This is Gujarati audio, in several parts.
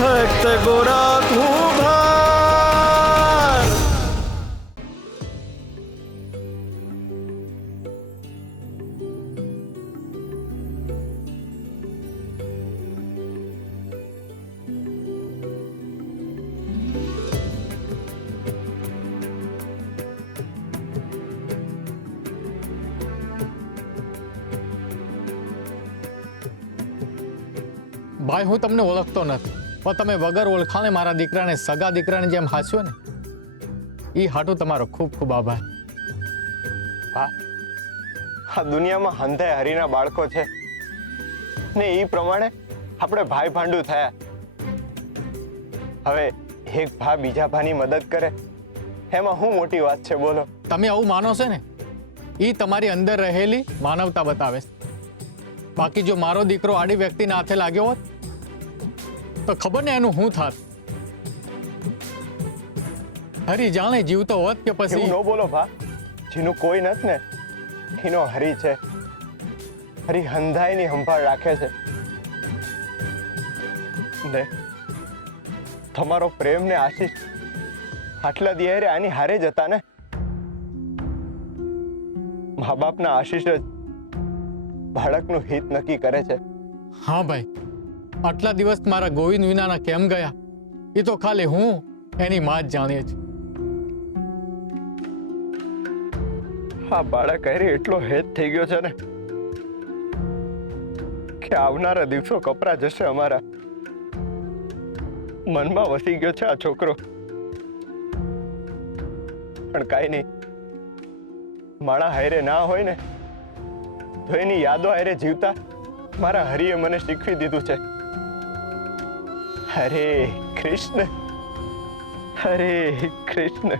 ભક્ત ગોરા કુંભાર. ભાઈ હું તમને ઓળખતો નથી, પણ તમે વગર ઓળખાણે મારા દીકરાને સગા દીકરાની જેમ હાસ્યો ને, એ હાટું તમારો ખૂબ ખૂબ આભાર. આ દુનિયામાં હંધાય હરીના બાળકો છે ને એ પ્રમાણે આપણે ભાઈ ભાંડુ થયા. હવે એક ભા બીજા ભાની મદદ કરે એમાં શું મોટી વાત છે બોલો? તમે આવું માનો છો ને, એ તમારી અંદર રહેલી માનવતા બતાવે છે. બાકી જો મારો દીકરો આડી વ્યક્તિના હાથે લાગ્યો હોત તો ખબર ને એનું શું થાત. હરી જાણે જીવતો હોત કે પછી. એવું ન બોલો ભા, જેનું કોઈ નથી ને એનો હરી છે. હરી હંધાઈની સંભાળ રાખે છે ને તમારો પ્રેમ ને આશીષ આટલા દિયારે આની હારે જ હતા ને. મા બાપના આશીષ જ બાળકનું હિત નક્કી કરે છે. હા ભાઈ, આટલા દિવસ મારા ગોવિંદ વિનાના કેમ ગયા એ તો ખાલી હું એની માં જ જાણીએ છે. આ બાળક હારે એટલો હેત થઈ ગયો છે ને કે આવનારા દિવસો કપરા જશે અમારા. મનમાં વસી ગયો છે આ છોકરો. પણ કાઈ નહીં, માણા હારે ના હોય ને તો એની યાદો હારે જીવતા મારા હરિએ મને શીખવી દીધું છે. હરે કૃષ્ણ, હરે કૃષ્ણ.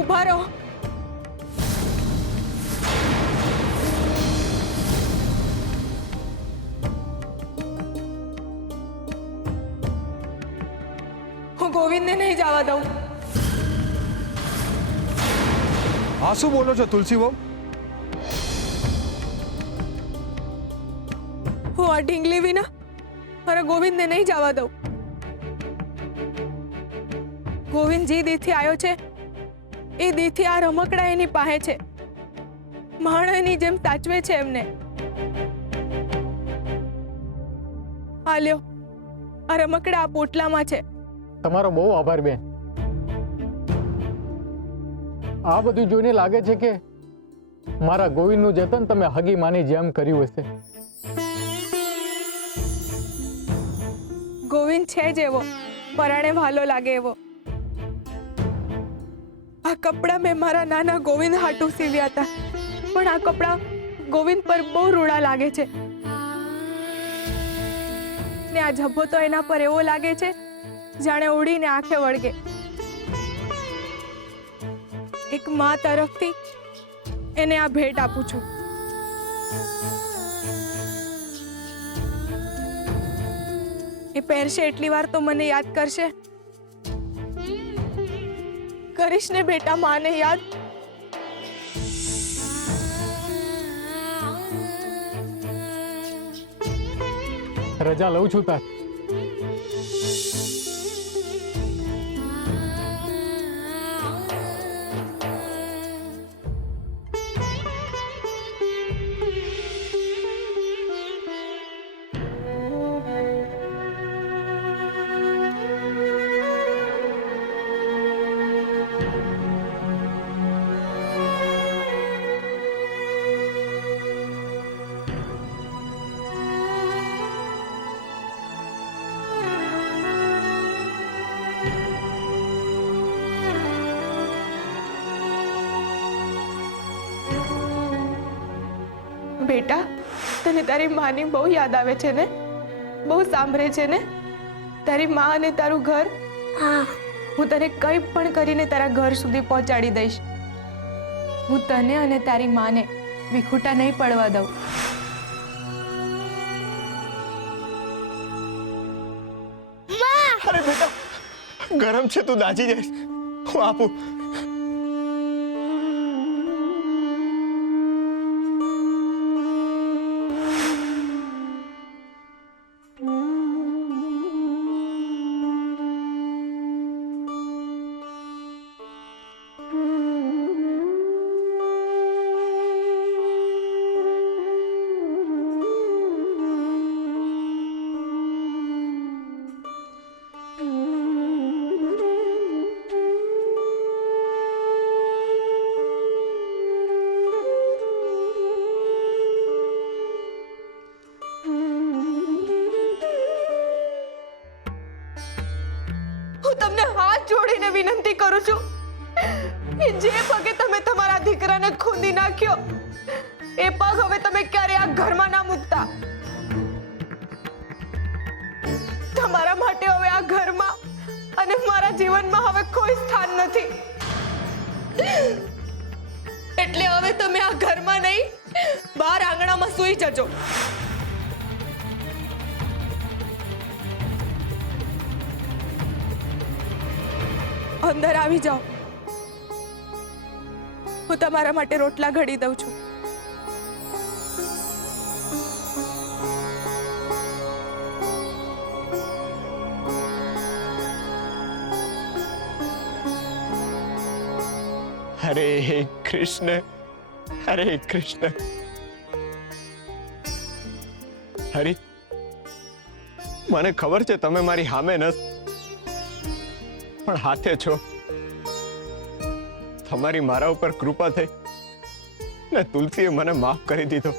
ઉભા રહો. હું ગોવિંદને નહીં જવા દઉં. આ શું બોલો છો તુલસી બહુ? હું આ ઢીંગલી વિના મારા ગોવિંદને નહીં જવા દઉં. ગોવિંદ જે દીથી આવ્યો છે એ દીથી આ રમકડા એની પાસે છે. માણસની જેમ સાચવે છે એમને. આ લ્યો, આ રમકડા આ પોટલામાં છે. તમારો બહુ આભાર બેન. આ બધું જોઈને લાગે છે કે મારા ગોવિંદનું જતન તમે હગી માની જેમ કર્યું હશે. ગોવિંદ છે જ એવો, પરાણે ભાલો લાગે એવો. આ કપડા મેં મારા નાના ગોવિંદ હાટુ સીવ્યા હતા, પણ આ કપડા ગોવિંદ પર બહુ રૂડા લાગે છે ને આ ઝભ્ભો તો એના પર એવો લાગે છે જાણે ઉડીને આંખે વળગે. એક માં તરફથી એને આ ભેટ આપું છું. એ પહેરશે એટલી વાર તો મને યાદ કરશે. કરીશ ને બેટા માને યાદ. રજા લઉં છું તાર. બેટા, તને તારી માની બહુ યાદ આવે છે ને? બહુ સાંભળે છે ને તારી માં અને તારું ઘર? હા. હું તને કંઈ પણ કરીને તારા ઘર સુધી પહોંચાડી દઈશ. હું તને અને તારી માને વિખૂટા નહીં પડવા દઉં. અરે બેટા, ગરમ છે, તું દાજી જઈશ. હું આપું. હું તમને હાથ જોડીને વિનંતી કરું છું કે જે પગે તમે તમારા દીકરાને ખૂંદી નાખ્યો એ પગ હવે તમે ક્યારે આ ઘરમાં ના મૂકતા. તમારા માટે હવે આ ઘરમાં અને મારા જીવનમાં હવે કોઈ સ્થાન નથી. એટલે હવે તમે આ ઘરમાં નહીં બહાર આંગણામાં સૂઈ જજો. અંદર આવી જાઓ. હું તમારા માટે રોટલા ઘડી દઉં છું. હરે કૃષ્ણ, હરે કૃષ્ણ. હરી, મને ખબર છે તમે મારી સામે નથી, પણ હાથે છો. તમારી મારા ઉપર કૃપા થઈ ને તુલસીએ મને માફ કરી દીધો.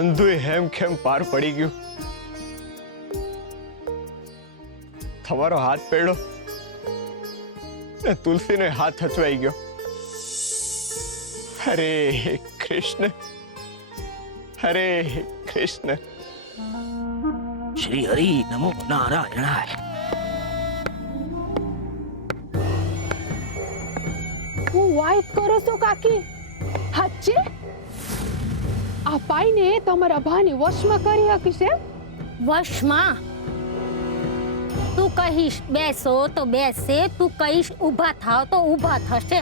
અંધુએ હેમ ખેમ પાર પડી ગયું. તમારો હાથ પડ્યો ને તુલસીનો હાથ હચવાઈ ગયો. હરે કૃષ્ણ, હરે કૃષ્ણ. શ્રી હરિ નમો નારાયણાય. હું વાત કરો છો કાકી? હાચે આ પાઈને તમારા ભાને વશમાં કરી હકીશ એમ? વશમાં? તું કહીશ બેસો તો બેસે, તું કહીશ ઊભા થાવ તો ઊભા થશે.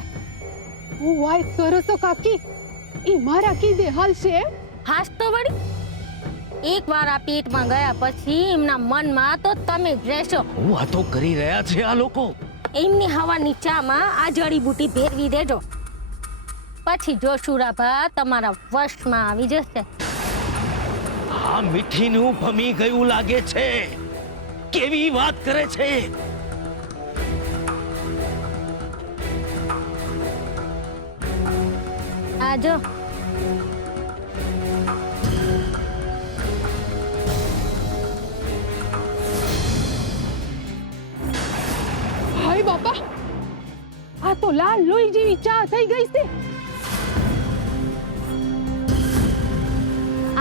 હું વાત કરો છો કાકી? ઈ મારા કીધે હાલશે એમ? હાસ તો વળી એકવાર આ પેટમાં ગયા પછી એમના મનમાં તો તમે જ રહેશો. હું વાતો કરી રહ્યા છે આ લોકો. એમની હવાની ચામાં આ જડીબુટી ભેરવી દેજો, પછી જો શુરાભા તમારા વશમાં આવી જશે. આ મીઠીનું ભમી ગયું લાગે છે. કેવી વાત કરે છે. આ જો હાય બાપા, આ તો લાલ લોહી જેવી ચા થઈ ગઈ છે.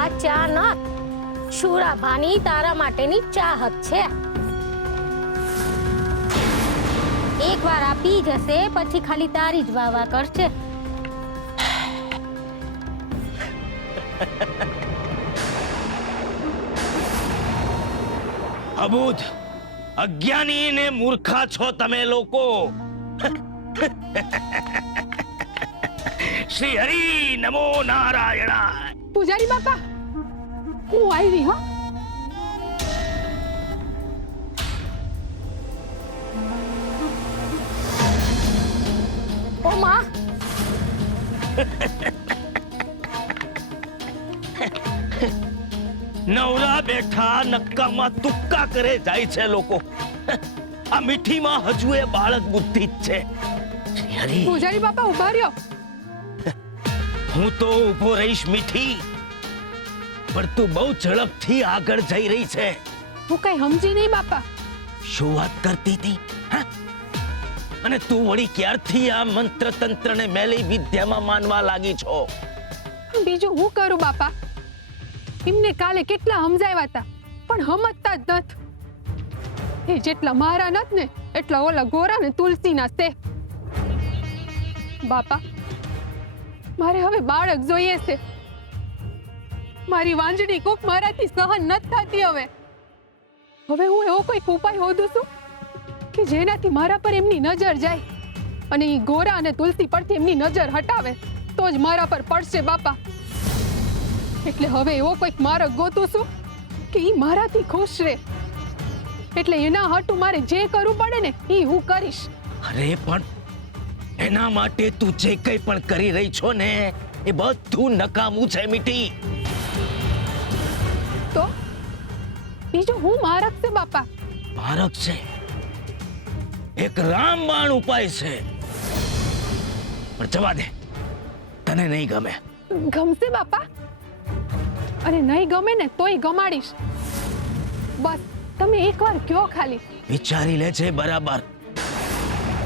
આ ચા ન શુરાભાની તારા માટેની ચાહત છે. એકવાર આ પી જશે પછી ખાલી તારી જ વાવા કરશે. અબુધ, અજ્ઞાની ને મૂર્ખા છો તમે લોકો. શ્રી હરિ નમો નારાયણાય. પૂજારી બાપા, હું આવી હા. ઓ માં, નવરા બેઠા નક્કામાં તુક્કા કરે જાય છે લોકો. આ મીઠીમાં હજુ એ બાળક બુદ્ધિ જ છે. શ્રી હરિ, પૂજારી બાપા ઉભા રહ્યો. હું તો ઊભો રહીશ મીઠી, પણ તું બહુ ઝડપથી આગળ જઈ રહી છે. હું કઈ સમજી નહીં બાપા. શું વાત કરતી હતી? હા? અને તું વળી ક્યારથી આ મંત્ર તંત્ર ને મેલી વિદ્યામાં માનવા લાગી છો? બીજું હું કરું બાપા? એમને કાલે કેટલા સમજાવ્યા હતા પણ સમજતા જ નથી. એ જેટલા મારા નથી ને એટલા ઓલા ગોરા ને તુલસીના છે. બાપા, મારે હવે બાળક જોઈએ છે. મારી વાંજણી કોક મારાથી સહન નથી થતી. હવે હું એવો કોઈ ઉપાય શોધું છું કે જેનાથી મારા પર એમની નજર જાય અને એ ગોરા અને તુલસી પરથી એમની નજર હટાવે તો જ મારા પર પડશે બાપા. એટલે હવે એવો કોઈક માર્ગ ગોતું છું કે ઈ મારાથી ખુશ રહે. એટલે એના હાટુ મારે જે કરવું પડે ને એ હું કરીશ. અરે પણ એના માટે તું જે કંઈ પણ કરી રહી છો ને એ બધું નકામું છે મીઠી. તો બીજું હું માર્ગ છે બાપા? માર્ગ છે એક રામબાણ ઉપાય છે, પણ જવા દે, તને નહીં ગમે. ગમશે બાપા? અરે નહીં ગમે ને તોય ગમાડીશ. બસ તમે એકવાર કયો ખાલી. વિચારી લે છે બરાબર.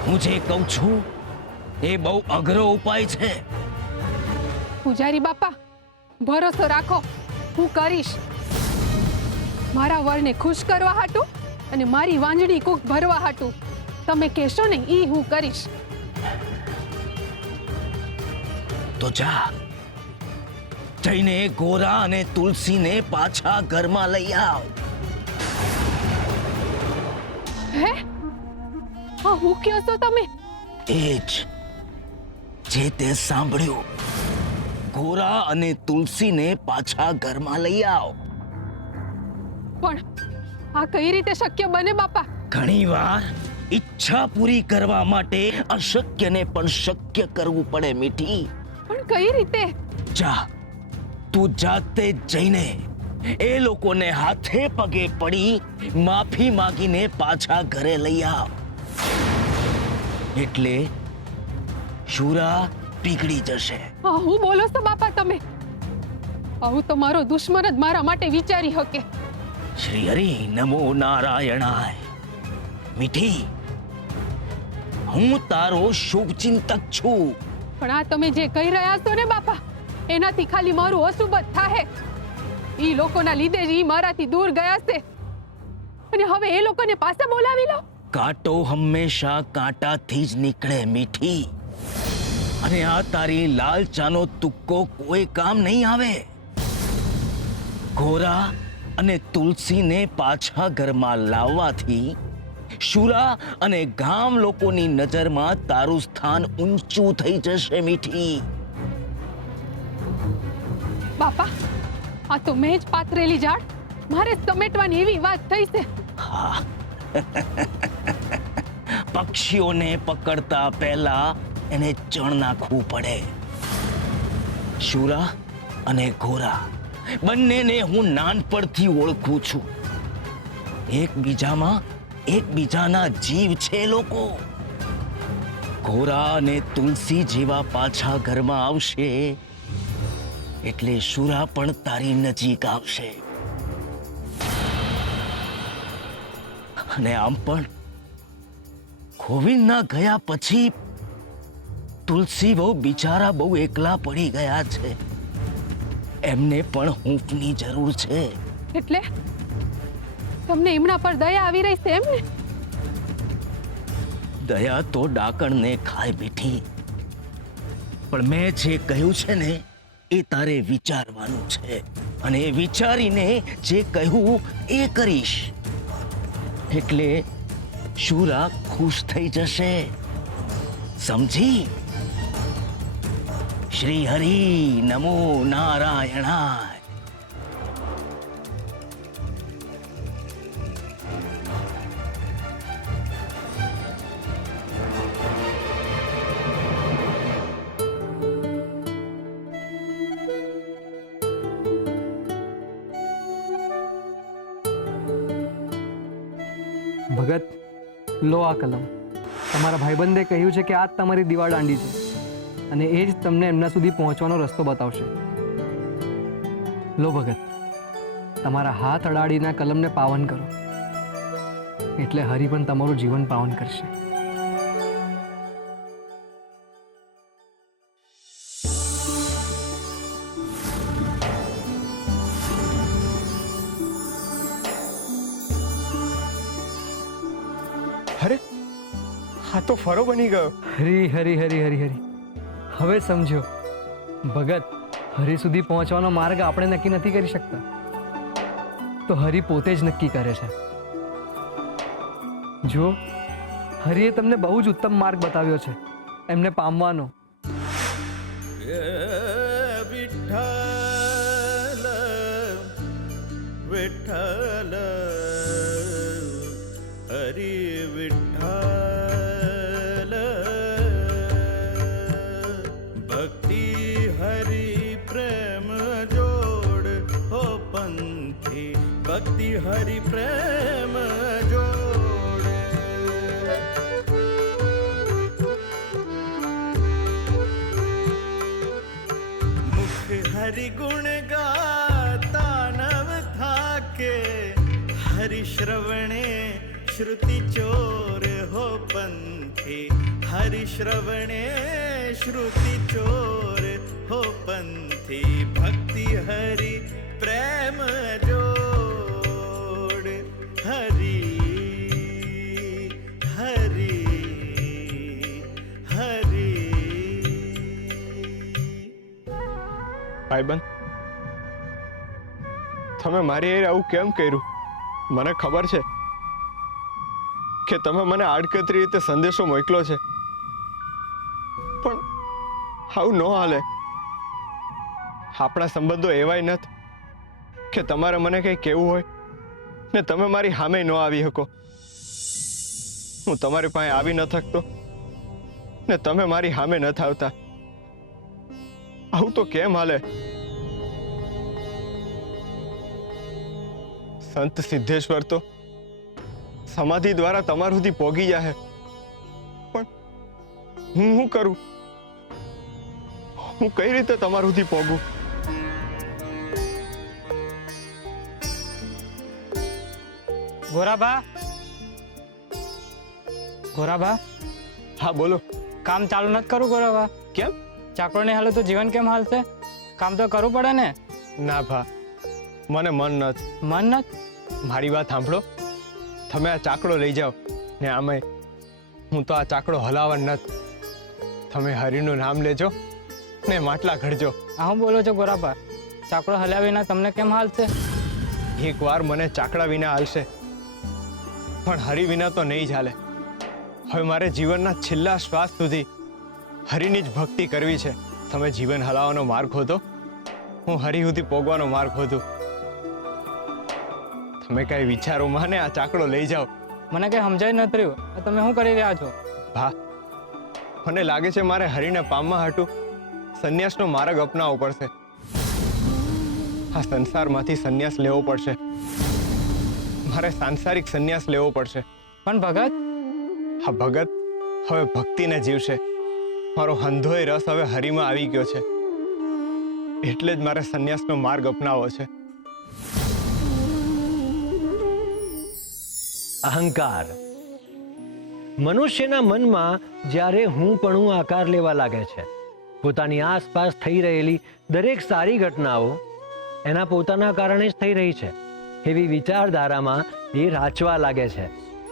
હું જે કહું છું એ બહુ અઘરો ઉપાય છે. પૂજારી બાપા ભરોસો રાખો, હું કરીશ. મારા વરને ખુશ કરવા હાટું અને મારી વાંજણી કૂક ભરવા હાટું તમે કહેશો ને ઈ હું કરીશ. તો જા, જઈને ગોરા અને તુલસીને પાછા ઘરમાં લઈ આવ. હે હા હું કયો છો તમે? એ જ જે તે સાંભળ્યું. ગોરા અને તુલસીને પાછા ઘરમાં લઈ આવ. પણ આ કઈ રીતે શક્ય બને બાપા? ઘણીવાર ઈચ્છા પૂરી કરવા માટે અશક્યને પણ શક્ય કરવું પડે મીઠી. પણ કઈ રીતે? જા, તું જાતે જ જઈને એ લોકોને હાથે પગે પડી માફી માંગીને પાછા ઘરે લઈ આવ. એટલે શુરા પીગળી જશે. હા હું બોલો છો બાપા તમે? આવું તો મારો દુશ્મન જ મારા માટે વિચારી શકે. શ્રી હરિ નમો નારાયણાય. મીઠી, હું તારો શુભચિંતક છું. પણ આ તમે જે કહી રહ્યા છો ને બાપા એનાથી ખાલી મારું અશુભ જ થાહે. ઈ લોકોના લીધે જ ઈ મારાથી દૂર ગયા છે અને હવે એ લોકોને પાછા બોલાવી લો. કાંટો હંમેશા કાંટાથી જ નીકળે મીઠી. અને આ તારી લાલચાનો તુક્કો કોઈ કામ નહીં આવે. ગોરા અને તુલસીને પાછા ઘરમાં લાવવાથી શુરા અને ગામ લોકોની નજરમાં તારું સ્થાન ઊંચું થઈ જશે મીઠી. બાપા આ તો મેં જ પાથરેલી ઝાડ મારે સમેટવાની એવી વાત થઈ છે. હા, પક્ષીઓને પકડતા પહેલા એને ચણ નાખવું પડે. શુરા અને ગોરા બંનેને હું નાનપણથી ઓળખું છું. એકબીજાના જીવ છે લોકો. ગોરા અને તુલસી જેવા પાછા ઘરમાં આવશે એટલે શુરા પણ તારી નજીક આવશે. અને આમ પણ ગોવિંદના ગયા પછી તુલસી બહુ બિચારા બહુ એકલા પડી ગયા છે. એમને પણ હૂંફની જરૂર છે. એટલે તમને એમના પર દયા આવી રહી છે એમ ને? દયા તો ડાકણને ખાય બેઠી. પણ મેં જે કહ્યું છે ને એ તારે વિચારવાનું છે અને એ વિચારીને જે કહ્યું એ કરીશ. એટલે શુરા ખુશ થઈ જશે. સમજી? શ્રી હરિ નમો નારાયણાય. ભગત, લો આ કલમ. તમારા ભાઈબંધે કહ્યું છે કે આ જ તમારી દીવા દાંડી છે અને એ જ તમને એમના સુધી પહોંચવાનો રસ્તો બતાવશે. લો ભગત, તમારા હાથ અડાડીને આ કલમને પાવન કરો એટલે હરિ પણ તમારું જીવન પાવન કરશે. અરે આ તો ફરો બની ગયો. હરી હરી હરી હરી હરી. હવે સમજો ભગત, હરિ સુધી પહોંચવાનો માર્ગ આપણે નક્કી નથી કરી શકતા, તો હરિ પોતે જ નક્કી કરે છે. જો હરિએ તમને બહુ જ ઉત્તમ માર્ગ બતાવ્યો છે એમને પામવાનો. વિઠ્ઠલ વિઠ્ઠલ હરિ વિઠ્ઠલ ભક્તિ હરિ પ્રેમ જોડ હો પંથી ભક્તિ હરિ પ્રેમ જોડ મુખ હરિ ગુણ ગાતા નવ થાકે હરિ શ્રવણે શ્રુતિ ચોર હો પંથી હરિ શ્રવણે શ્રુતિ ચોર હો પંથી ભક્તિ હરિ પ્રેમ જોડ હરિ હરિ હરિ. ભાઈબંધ, તમે મારી હારે આવું કેમ કર્યું? મને ખબર છે કે તમે મને આડકતરી રીતે સંદેશો મોકલો છે, પણ આવું ન હાલે. આપણા સંબંધો એવાય નથી કે તમારે મને કંઈ કહેવું હોય ને તમે મારી સામે ન આવી શકો. હું તમારી પાસે આવી ન શકતો ને તમે મારી સામે ન આવતા. આવું તો કેમ હાલે? સંત સિદ્ધેશ્વર તો સમાધિ દ્વારા તમારા સુધી પોગી જાય, પણ હું શું કરું? હું કઈ રીતે તમારા સુધી પોગું? ગોરાબા, ગોરાબા, હા બોલો. કામ ચાલુ નથી કરું ગોરાબા? કેમ? ચાકરોની હાલે તો જીવન કેમ હાલશે? કામ તો કરવું પડે ને. ના ભા, મને મન નથી. મન નથી? મારી વાત સાંભળો. તમે આ ચાકડો લઈ જાઓ ને આમે હું તો આ ચાકડો હલાવવા નથી. તમે હરિનું નામ લેજો ને માટલા ઘડજો. આ હું બોલો છો ગોરાબા? ચાકડો હલ્યા વિના તમને કેમ હાલશે? એકવાર મને ચાકડા વિના હાલશે, પણ હરિ વિના તો નહીં જ હાલે. હવે મારે જીવનના છેલ્લા શ્વાસ સુધી હરિની જ ભક્તિ કરવી છે. તમે જીવન હલાવવાનો માર્ગ શોધો, હું હરિ સુધી પોગવાનો માર્ગ શોધું. તમે કઈ વિચારો માને આ ચાકડો લઈ જાઓ. મને કઈ સમજાય નથી રહ્યું. તમે શું કરી રહ્યા છો? ભા, મને લાગે છે મારે હરિને પામવા હાટું સંન્યાસનો માર્ગ અપનાવવો પડશે. આ સંસારમાંથી સંન્યાસ લેવો પડશે. મારે સાંસારિક સંન્યાસ લેવો પડશે. પણ ભગત, હા ભગત હવે ભક્તિને જીવશે. મારો હંધોય રસ હવે હરિમાં આવી ગયો છે, એટલે જ મારે સંન્યાસનો માર્ગ અપનાવવો છે. અહંકાર. મનુષ્યના મનમાં જ્યારે હુંપણું આકાર લેવા લાગે છે, પોતાની આસપાસ થઈ રહેલી દરેક સારી ઘટનાઓ એના પોતાના કારણે જ થઈ રહી છે એવી વિચારધારામાં એ રાચવા લાગે છે,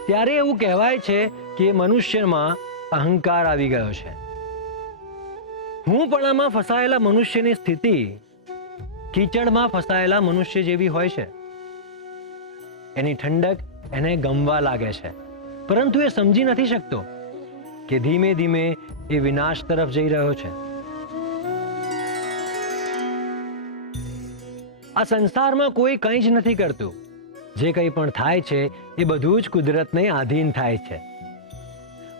ત્યારે એવું કહેવાય છે કે મનુષ્યમાં અહંકાર આવી ગયો છે. હુંપણામાં ફસાયેલા મનુષ્યની સ્થિતિ કીચડમાં ફસાયેલા મનુષ્ય જેવી હોય છે. એની ઠંડક એને ગમવા લાગે છે, પરંતુ એ સમજી નથી શકતો કે ધીમે ધીમે એ વિનાશ તરફ જઈ રહ્યો છે. આ સંસારમાં કોઈ કંઈ જ નથી કરતું. જે કંઈ પણ થાય છે એ બધું જ કુદરતને આધીન થાય છે.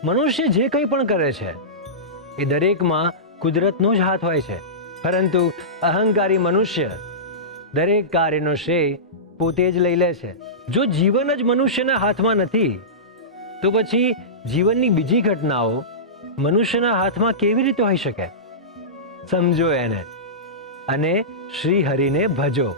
મનુષ્ય જે કંઈ પણ કરે છે એ દરેકમાં કુદરતનો જ હાથ હોય છે, પરંતુ અહંકારી મનુષ્ય દરેક કાર્યનો શ્રેય પોતે જ લઈ લે છે. જો જીવન જ મનુષ્યના હાથમાં નથી તો પછી જીવનની બીજી ઘટનાઓ મનુષ્યના હાથમાં કેવી રીતે હોઈ શકે? સમજો એને અને શ્રી હરિને ભજો.